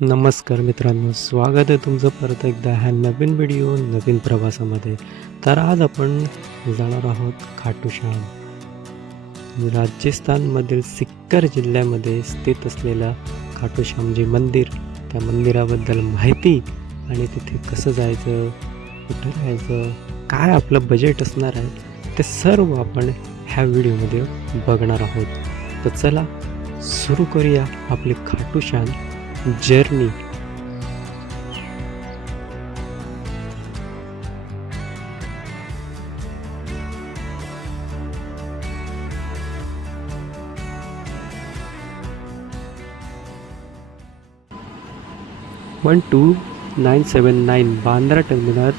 नमस्कार मित्रांनो, स्वागत आहे तुमचं परत एकदा ह्या नवीन व्हिडिओ नवीन प्रवासामध्ये. तर आज आपण जाणार आहोत खाटू श्याम. राजस्थानमधील सिक्कर जिल्ह्यामध्ये स्थित असलेलं खाटू श्यामजी मंदिर, त्या मंदिराबद्दल माहिती आणि तिथे कसं जायचं, कुठं राहायचं, काय आपलं बजेट असणार आहे, ते सर्व आपण ह्या व्हिडिओमध्ये बघणार आहोत. तर चला सुरू करूया आपली Khatu Shyam journey. One 2979 Bandra terminal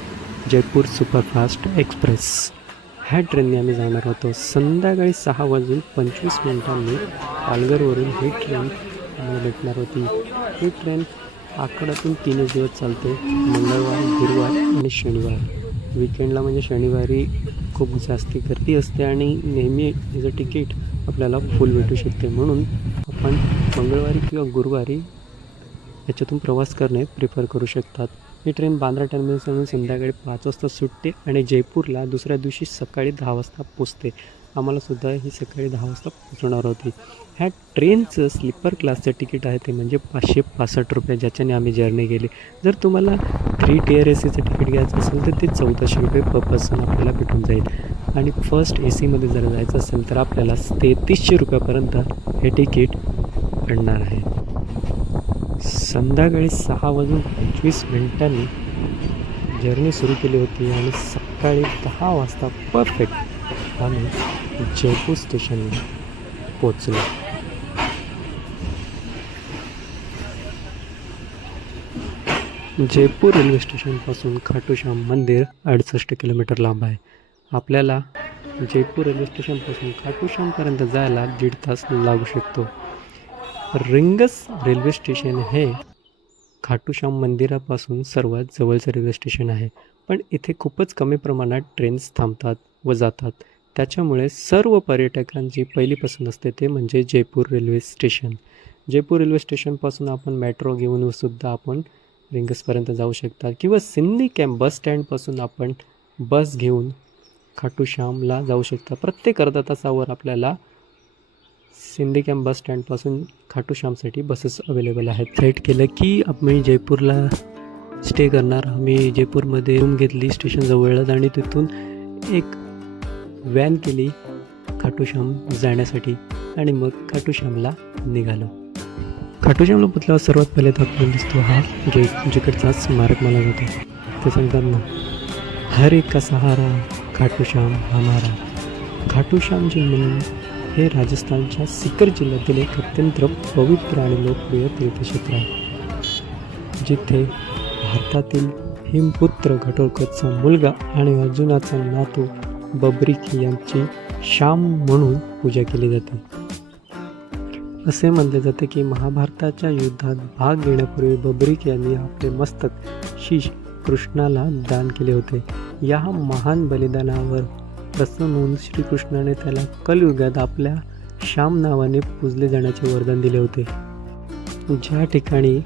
Jaipur superfast express ह्या ट्रेनने आम्ही जाणार होतो. संध्याकाळी 6:25 पालघरवरून ही ट्रेन आम्हाला भेटणार होती. ही ट्रेन आठवड्यातून 3 दिवस चालते, मंगळवार, गुरुवार आणि शनिवार. विकेंडला म्हणजे शनिवारी खूप जास्ती गर्दी असते आणि नेहमी याचं तिकीट आपल्याला फुल भेटू शकते. म्हणून आपण मंगळवारी किंवा गुरुवारी याच्यातून प्रवास करणे प्रिफर करू शकतात. ही ट्रेन बांद्रा टर्मिनसवरून संध्याकाळी 5 वाजता सुटते आणि जयपूरला दुसऱ्या दिवशी सकाळी 10 वाजता पोचते. आम्हालासुद्धा ही सकाळी 10 वाजता पोचणार होती. ह्या ट्रेनचं स्लीपर क्लासचं तिकीट आहे ते म्हणजे ₹565, ज्याच्याने आम्ही जर्नी केली. जर तुम्हाला 3 टियर ए सीचं तिकीट घ्यायचं असेल तर ते ₹1400 पर पर्सन आपल्याला भेटून जाईल. आणि फर्स्ट ए सीमध्ये जर जायचं असेल तर आपल्याला ₹3300पर्यंत हे तिकीट पडणार आहे. संध्याकाळी 6:25 जर्नी सुरू केली होती आणि सकाळी 10 वाजता परफेक्ट आम्ही जयपूर स्टेशनला पोचलो. जयपूर रेल्वे स्टेशनपासून खाटू श्याम मंदिर 68 किलोमीटर लांब आहे. आपल्याला जयपूर रेल्वे स्टेशनपासून खाटू श्यामपर्यंत जायला 1.5 तास लागू शकतो. रिंगस रेल्वे स्टेशन हे खाटू श्याम मंदिरापासून सर्वात जवळचं रेल्वे स्टेशन आहे. पण इथे खूपच कमी प्रमाणात ट्रेन्स थांबतात व जातात. त्याच्यामुळे सर्व पर्यटकांची पहिली पसंत असते ते म्हणजे Jaipur railway station. Jaipur railway स्टेशनपासून आपण मेट्रो घेऊन सुद्धा आपण रिंगसपर्यंत जाऊ शकतात किंवा सिंधी कॅम्प बस स्टँडपासून आपण बस घेऊन खाटू श्यामला जाऊ शकता. प्रत्येक अर्धा तासावर आपल्याला सिंधी कॅम्प बस स्टँडपासून खाटू श्यामसाठी बसेस अवेलेबल आहेत. सेट केलं की आम्ही जयपूरला स्टे करणार. आम्ही जयपूरमध्ये रूम घेतली स्टेशनजवळच आणि तिथून एक व्हॅन केली खाटू श्याम जाण्यासाठी आणि मग खाटू श्यामला निघालो. खाटू श्यामला पोचल्यावर सर्वात पहिले तर आपल्याला दिसतो हा गेट, जिकडचा स्मारक मला जातो. ते सांगतात ना, हर एक का सहारा खाटू श्याम हमारा. खाटू श्यामजी म्हणून हे राजस्थानच्या सिकर जिल्ह्यातील एक अत्यंत पवित्र आणि लोकप्रिय तीर्थक्षेत्र आहे, जिथे भारतातील हिमपुत्र घटोत्कचचा मुलगा आणि अर्जुनाचा नातू बब्रिकी यांची श्याम म्हणून पूजा केली जाते. असे मानले जाते की महाभारताच्या युद्धात भाग घेण्यापूर्वी बब्रिक यांनी आपले मस्तक शीश कृष्णाला दान केले होते. या महान बलिदानावर प्रसन्न होऊन श्रीकृष्णाने त्याला कलयुगात आपल्या श्याम नावाने पूजले जाण्याचे वरदान दिले होते. ज्या ठिकाणी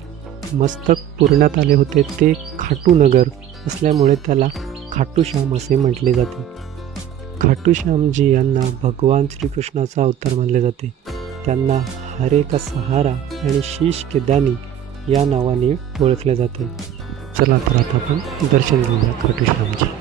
मस्तक पुरण्यात आले होते ते खाटू नगर असल्यामुळे त्याला खाटू श्याम असे म्हटले जाते. खाटू श्यामजी यांना भगवान श्रीकृष्णाचा अवतार मानले जाते. त्यांना हरे का सहारा आणि शीश के दानी या नावाने ओळखले जाते. चला तर आता आपण दर्शन घेऊया खाटू श्यामजी.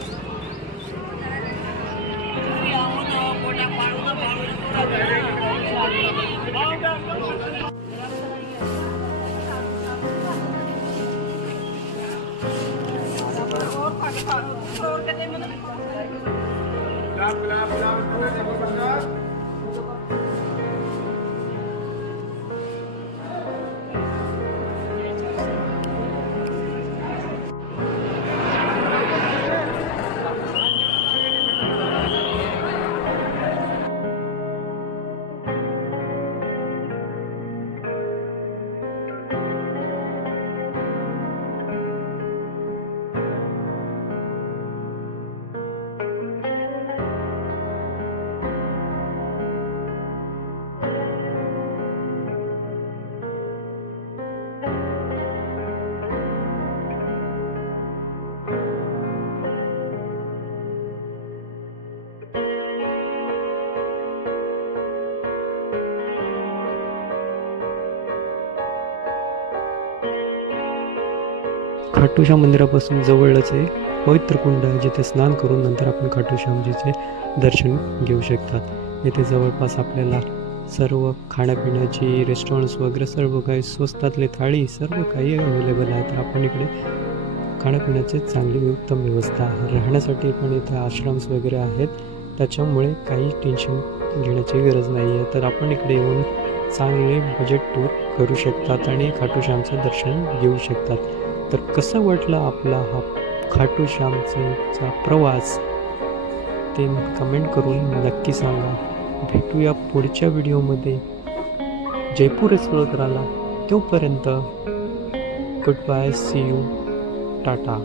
खाटूश्याम मंदिरापासून जवळच आहे पवित्र कुंड आहे, जिथे स्नान करून नंतर आपण खाटूश्यामजीचे दर्शन घेऊ शकतात. येथे जवळपास आपल्याला सर्व खाण्यापिण्याची रेस्टॉरंट्स वगैरे सर्व काही स्वस्तातले थाळी सर्व काही अवेलेबल आहे. तर आपण इकडे खाण्यापिण्याची चांगली उत्तम व्यवस्था आहे. राहण्यासाठी पण इथे आश्रम्स वगैरे आहेत, त्याच्यामुळे काही टेन्शन घेण्याची गरज नाही आहे. तर आपण इकडे येऊन चांगले बजेट टूर करू शकतात आणि खाटूश्यामचं दर्शन घेऊ शकतात. तर कसं वाटलं आपला हा खाटूश्यामचा प्रवास ते कमेंट करून नक्की सांगा. भेटूया पुढच्या व्हिडिओमध्ये. जयपूर एक्सप्लोर करायला. तोपर्यंत good bye, see you, Tata.